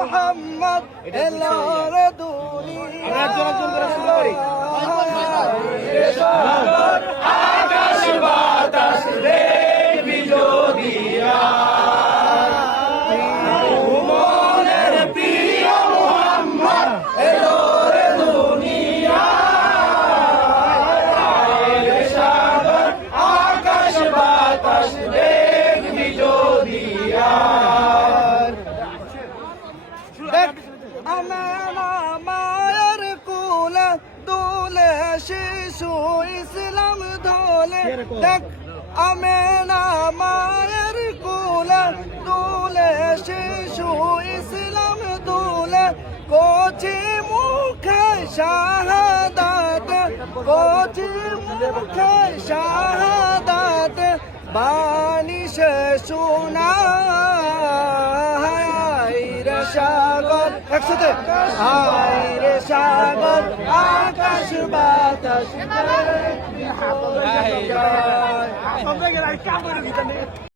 মোহাম্মদ এলো রে দুনিয়া আকাশ বাতাস দেখবি যদি মনের প্রিয় মোহাম্মদ এলো রে দুনিয়ায় সাগর আকাশ বাতাস দেখবি যদি দেখ আমেনা মায়ের কুলে দুলে শিশু ইসলাম ধলে দেখ আমেনা মায়ের কুলে দুলে শিশু ইসলাম দুলে কোচি মুখে শাহাদাত কোচি মুখে শাহাদাত বাণী সে শোনা সাগর একসাথে হায় রে সাগর আকাশ বাতাস